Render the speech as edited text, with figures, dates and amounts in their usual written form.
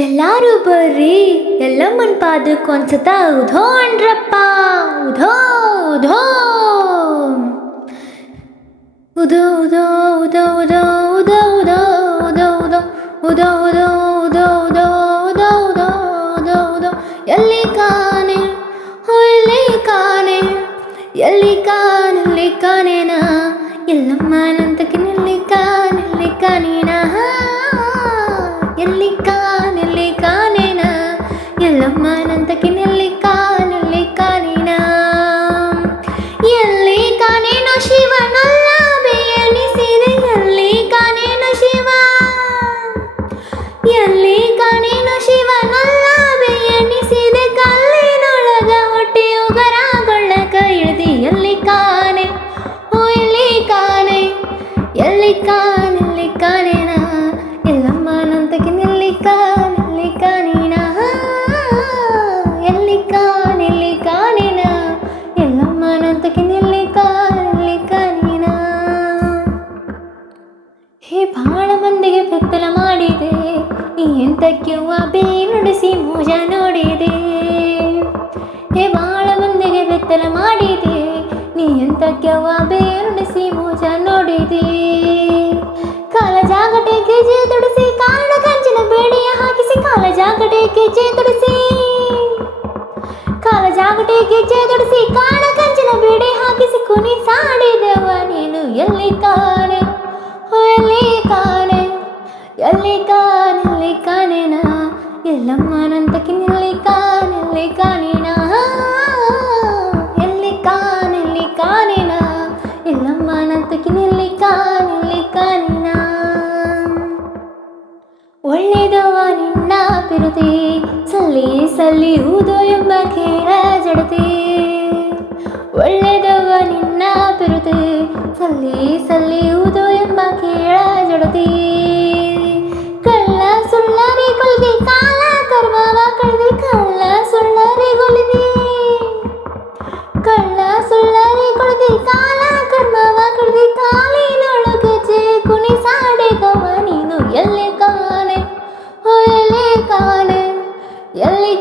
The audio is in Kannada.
ಎಲ್ಲಾರು ಬರ್ರಿ ಎಲ್ಲಮ್ಮನ್ ಪಾದಕ್ಕೆ ಒಂದ್ಸತ ಉಧೋ ಅನ್ರಪ್ಪ. ಉಧೋ ಉಧೋ ಉಧೋ ಉಧೋ ಉಧೋ ಉಧೋ ಉಧೋ ಉಧೋ ಉಧೋ ಉಧೋ ಉಧೋ ಉಧೋ ಉಧೋ ಉಧೋ ಉಧೋ ಉಧೋ ಉಧೋ ಎಲ್ಲಿ ಕಾನೆ ಹೋ ಎಲ್ಲಿ ಕಾನೆ ಎಲ್ಲಿ ಕಾನೇನಾ ಎಲ್ಲಮ್ಮನಂತಕ್ಕೆ ನೆಲ್ಲಿ ಕಾನೇನಾ ಎಲ್ಲಿ ಕಾನೇನಾ ಎಲ್ಲಮ್ಮನಂತಕ್ಕೆ ನೆಲ್ಲಿ ಕಾನೇನಾ ಎಲ್ಲಿ ಕಾನೇನೋ ಶಿವನಲ್ಲ ಬೇಯನಿಸಿದೆ ಎಲ್ಲಿ ಕಾನೇನೋ ಶಿವ ಎಲ್ಲಿ ಕಾನೇನೋ ಶಿವನಲ್ಲ ಬೇಯನಿಸಿದೆ ಕಲ್ಲಿನೊಳಗ ಹೊಟ್ಟೆಯುಗರಗೊಳ್ಳಕ ಇಳಿದಿ ಎಲ್ಲಿ ಕಾನೆ ಓ ಎಲ್ಲಿ ಕಾನೇನಾ ಎಲ್ಲಮ್ಮನಂತಕ್ಕೆ ನೆಲ್ಲಿ ಕಾನೇನಾ ಎಲ್ಲಿ ಕಾನೇನಾ ಎಲ್ಲಮ್ಮನಂತಕ್ಕೆ ನೆಲ್ಲಿ ಕಾನೇನಾ. ಹೇ ಭಾಳ ಮಂದಿಗೆ ಬೆತ್ತಲ ಮಾಡಿದೆ ನೀ ಎಂತಕ್ಕೆವ್ವ ಬೇ ನುಡಿಸಿ ಮೋಜ ನೋಡಿದೆ. ಹೇ ಭಾಳ ಮಂದಿಗೆ ಬೆತ್ತಲ ಮಾಡಿದೆ ನೀ ಎಂತಕ್ಕೆವ್ವ ಬೇ ನುಡಿಸಿ ಮೋಜ ನೋಡಿದೆ. ಕಾಲ ಜಾಗಟೆ ಗೆಜೆ ತೊಡಿಸಿ ಕಾರಣ ಕಂಚಿನ ಬೇಡಿಯ ಹಾಕಿಸಿ ಕಾಲ ಜಾಗಟೆ ಗೆಜೆ ತೊಡಿಸಿ ಕಾಲ ಜಾಗಟೆ ಗೆಜ್ಜೆ ತೊಡಿಸಿ ಕಾರಣ ಕಂಚಿನ ಬೇಡಿ ಹಾಕಿಸಿ ಕುನಿ ಸಾಡಿದವ ನೀನು ಎಲ್ಲಿ ಕಾನೆ ಓ ಎಲ್ಲಿ ಕಾನೇನಾ ಎಲ್ಲಮ್ಮನಂತಕ್ಕೆ ನೆಲ್ಲಿ ಕಾನೇನಾ ಎಲ್ಲಿ ಕಾನೇನಾ ಎಲ್ಲಮ್ಮನಂತಕ್ಕೆ ನೆಲ್ಲಿ ಕಾನೇನಾ. ಒಳ್ಳೆದವ ನಿನ್ನ ಪಿರುತಿ ಸಲ್ಲಿ ಊದೋ ಎಂಬ ಖೇರ ಜಡತಿ. ಒಳ್ಳೆದವ ನಿನ್ನ ಪಿರುತಿ ಸಲ್ಲಿ ಊದೋ ಎಂಬ ಖೇರ ಜಡತಿ. ಕಳ್ಳ ಸುಳ್ಳರಿ ಕೊಲ್ದಿ ಕಾಲ ಕರ್ಮವ ಕಳೆದಿ ಕಳ್ಳ ಸುಳ್ಳರಿ ಕೊಲ್ದಿ ಕಾಲ ಕರ್ಮವ ಕಳೆದಿ ಕಾಲಿನೊಳಗಜೆ ಕುಣಿಸಾಡೆಗವ ನೀನು ಎಲ್ಲಿ ಕಾನೆ ಓ ಎಲ್ಲಿ